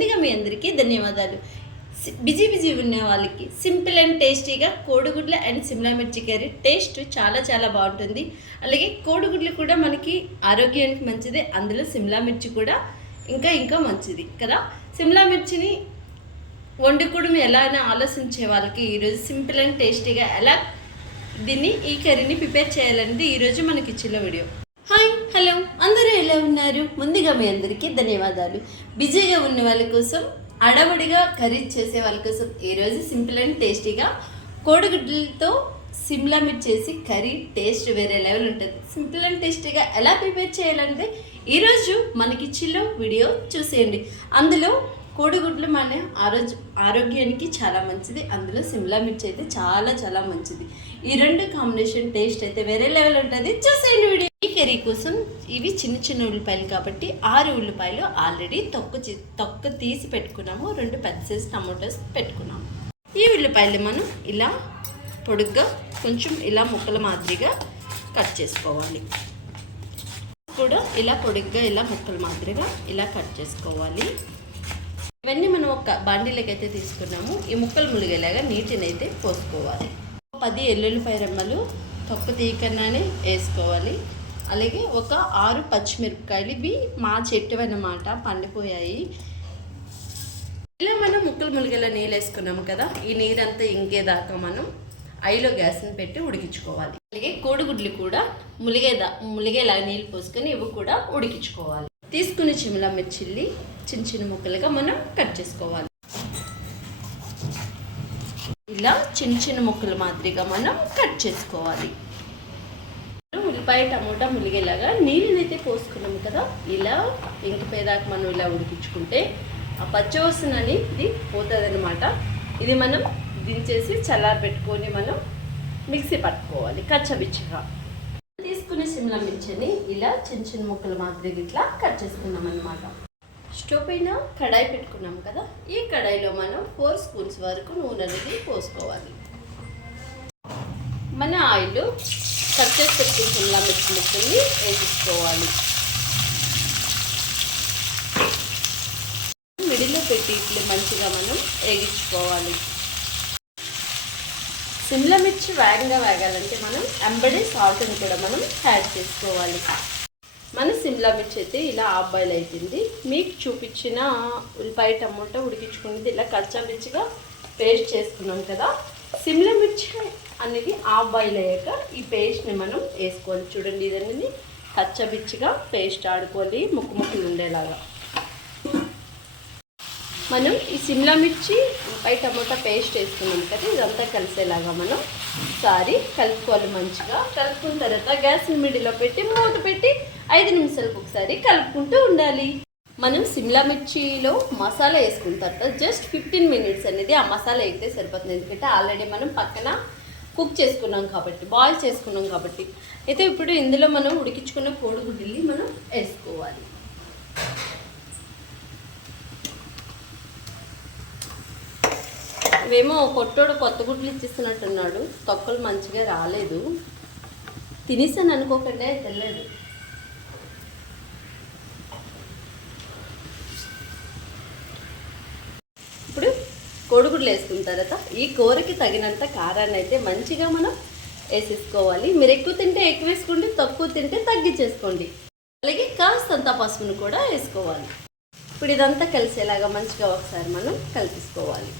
ముందుగా మీ అందరికీ ధన్యవాదాలు. బిజీ ఉన్న వాళ్ళకి సింపుల్ అండ్ టేస్టీగా కోడిగుడ్ల అండ్ సిమ్లా మిర్చి కర్రీ టేస్ట్ చాలా బాగుంటుంది. అలాగే కోడిగుడ్లు కూడా మనకి ఆరోగ్యానికి మంచిది, అందులో సిమ్లా మిర్చి కూడా ఇంకా మంచిది కదా. సిమ్లా మిర్చిని వండుకోవడం ఎలా అయినా ఆలోచించే వాళ్ళకి ఈరోజు సింపుల్ అండ్ టేస్టీగా ఎలా ఈ కర్రీని ప్రిపేర్ చేయాలనేది ఈరోజు మన కిచెన్లో వీడియో. హాయ్, హలో, అందరూ ఎలా ఉన్నారు? ముందుగా మీ అందరికీ ధన్యవాదాలు. బిజీగా ఉన్న వాళ్ళ కోసం, అడవుడిగా కర్రీ చేసే వాళ్ళ కోసం ఈరోజు సింపుల్ అండ్ టేస్టీగా కోడిగుడ్లతో సిమ్లా మిర్చి చేసి కర్రీ టేస్ట్ వేరే లెవెల్ ఉంటుంది. సింపుల్ అండ్ టేస్టీగా ఎలా ప్రిపేర్ చేయాలంటే ఈరోజు మన కిచెన్లో వీడియో చూసేయండి. అందులో కోడిగుడ్లు మన ఆరోగ్యానికి చాలా మంచిది, అందులో సిమ్లా మిర్చి అయితే చాలా మంచిది. ఈ రెండు కాంబినేషన్ టేస్ట్ అయితే వేరే లెవెల్ ఉంటుంది. చూసేయండి వీడియో. ఈ కర్రీ కోసం ఇవి చిన్న ఉల్లిపాయలు కాబట్టి 6 ఉల్లిపాయలు ఆల్రెడీ తొక్క తీసి పెట్టుకున్నాము. 2 పెద్ద సైజు టమాటోస్ పెట్టుకున్నాము. ఈ ఉల్లిపాయలు మనం ఇలా పొడుగ్గా కొంచెం ఇలా ముక్కల మాదిరిగా కట్ చేసుకోవాలి. కూడా ఇలా పొడుగ్గా ఇలా ముక్కల మాదిరిగా ఇలా కట్ చేసుకోవాలి. ఇవన్నీ మనం ఒక బాండీలోకి అయితే తీసుకున్నాము. ఈ ముక్కలు ములిగేలాగా నీటిని అయితే పోసుకోవాలి. 10 ఎల్లుల్లిపాయ రెమ్మలు తొక్క తీయకన్నానే వేసుకోవాలి. అలాగే ఒక 6 పచ్చిమిరపకాయలు, ఇవి మా చెట్టు అన్నమాట, పండిపోయాయి. ఇలా మనం ముక్కలు ములిగేలా నీళ్ళు వేసుకున్నాము కదా, ఈ నీరంతా ఇంకేదాకా మనం ఐలో గ్యాస్ని పెట్టి ఉడికించుకోవాలి. అలాగే కోడిగుడ్లు కూడా ములిగేలా నీళ్ళు పోసుకొని ఇవి కూడా ఉడికించుకోవాలి. తీసుకుని సిమ్లా మిర్చిల్ని చిన్న ముక్కలుగా మనం కట్ చేసుకోవాలి. ఇలా చిన్న ముక్కల మాదిరిగా మనం కట్ చేసుకోవాలి. ఉల్లిపాయ టమోటా ములిగేలాగా నీళ్ళనైతే పోసుకున్నాము కదా, ఇలా ఇంకిపోయేదాకా మనం ఇలా ఉడికించుకుంటే ఆ పచ్చివాసన అనేది పోతుంది అనమాట. ఇది మనం దించేసి చల్లారబెట్టుకొని మనం మిక్సీ పట్టుకోవాలి కచ్చబిచ్చగా. తీసుకునే సిమ్లా మిర్చిని ఇలా చిన్న ముక్కల మాదిరిగా ఇట్లా కట్ చేసుకున్నాం అనమాట. స్టవ్ పైన కడాయి పెట్టుకున్నాం కదా, ఈ కడాయిలో మనం 4 స్పూన్స్ వరకు నూనె అనేది పోసుకోవాలి. మన ఆయిల్ కట్ చేసి పెట్టుకున్న సిమ్లా మిర్చి ముక్కల్ని వేసుకోవాలి. మిడిల్లో పెట్టి ఇట్లా మంచిగా మనం వేగించుకోవాలి. సిమ్లా మిర్చి వేగంగా వేగాలంటే మనం ఎంబడే సాల్ట్ని కూడా మనం యాడ్ చేసుకోవాలి. మన సిమ్లా మిర్చి అయితే ఇలా హాఫ్ బాయిల్ అయిపోయింది. మీకు చూపించిన ఉల్లిపాయ టమోటా ఉడికించుకునేది ఇలా కచ్చాపిచ్చిగా పేస్ట్ చేసుకున్నాం కదా. సిమ్లా మిర్చి అనేది హాఫ్ బాయిల్ అయ్యాక ఈ పేస్ట్ని మనం వేసుకోవాలి. చూడండి, ఇదన్నీ కచ్చాపిచ్చిగా పేస్ట్ ఆడుకోవాలి, ముక్కలు ఉండేలాగా. మనం ఈ సిమ్లా మిర్చి ఉల్లిపాయ టమోటా పేస్ట్ వేసుకున్నాం కదా, ఇదంతా కలిసేలాగా మనం ఒకసారి కలుపుకోవాలి. మంచిగా కలుపుకున్న తర్వాత గ్యాస్ని మిడిలో పెట్టి మూత పెట్టి 5 నిమిషాలకు ఒకసారి కలుపుకుంటూ ఉండాలి. మనం సిమ్లా మిర్చిలో మసాలా వేసుకున్న తర్వాత జస్ట్ 15 మినిట్స్ అనేది ఆ మసాలా అయితే సరిపోతుంది. ఎందుకంటే ఆల్రెడీ మనం పక్కన కుక్ చేసుకున్నాం కాబట్టి, బాయిల్ చేసుకున్నాం కాబట్టి. అయితే ఇప్పుడు ఇందులో మనం ఉడికించుకున్న కోడిగుడ్లని మనం వేసుకోవాలి. ఇవేమో కొట్టోడు కొత్త గుడ్లు ఇచ్చిస్తున్నట్టున్నాడు, తొక్కలు మంచిగా రాలేదు. తినేసాను అనుకోకుండా తెలియదు. ఇప్పుడు కోడిగుడ్లు వేసుకున్న తర్వాత ఈ కూరకి తగినంత కారాన్ని అయితే మంచిగా మనం వేసేసుకోవాలి. మీరు ఎక్కువ తింటే ఎక్కువ వేసుకోండి, తక్కువ తింటే తగ్గించేసుకోండి. అలాగే కాస్తంత పసుపును కూడా వేసుకోవాలి. ఇప్పుడు ఇదంతా కలిసేలాగా మంచిగా ఒకసారి మనం కలిపేసుకోవాలి.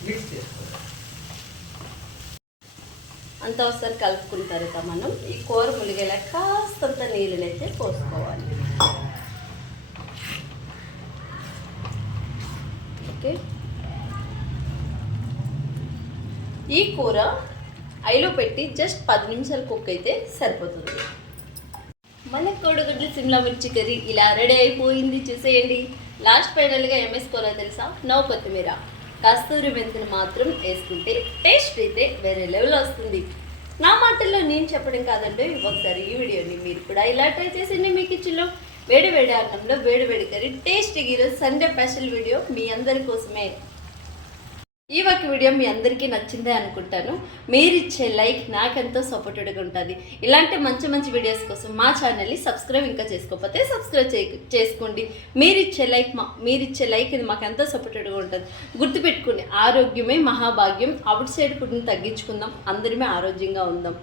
అంతా ఒకసారి కలుపుకున్న తర్వాత మనం ఈ కూర ములిగేలా కాస్తంత నీళ్ళనైతే పోసుకోవాలి. ఓకే, ఈ కూర ఐలో పెట్టి జస్ట్ 10 నిమిషాలు కుక్ అయితే సరిపోతుంది. మన కోడిగుడ్లు సిమ్లా మిర్చి కర్రీ ఇలా రెడీ అయిపోయింది. చూసేయండి. లాస్ట్ ఫైనల్గా ఏం వేసుకోవాలో తెలుసా? కొత్తిమీర, కస్తూరి మెంతులు మాత్రం వేసుకుంటే టేస్ట్ అయితే వేరే లెవెల్ వస్తుంది. నా మాటల్లో నేను చెప్పడం కాదండి, ఒకసారి ఈ వీడియోని మీరు కూడా ఇలా ట్రై చేసింది. మీ కిచెన్లో వేడి అన్నంలో వేడి కర్రీ టేస్ట్గా ఈరోజు సండే స్పెషల్ వీడియో మీ అందరి కోసమే. ఈ ఒక వీడియో మీ అందరికీ నచ్చిందే అనుకుంటాను. మీరు ఇచ్చే లైక్ నాకెంతో సపోర్టెడ్గా ఉంటుంది. ఇలాంటి మంచి మంచి వీడియోస్ కోసం మా ఛానల్ని సబ్స్క్రైబ్ ఇంకా చేసుకోకపోతే సబ్స్క్రైబ్ చేసుకోండి. మీరిచ్చే లైక్ ఇది మాకు ఎంతో సపోర్టెడ్గా ఉంటుంది. గుర్తుపెట్టుకోండి, ఆరోగ్యమే మహాభాగ్యం. అవుట్ సైడ్ ఫుడ్ని తగ్గించుకుందాం, అందరమే ఆరోగ్యంగా ఉందాం.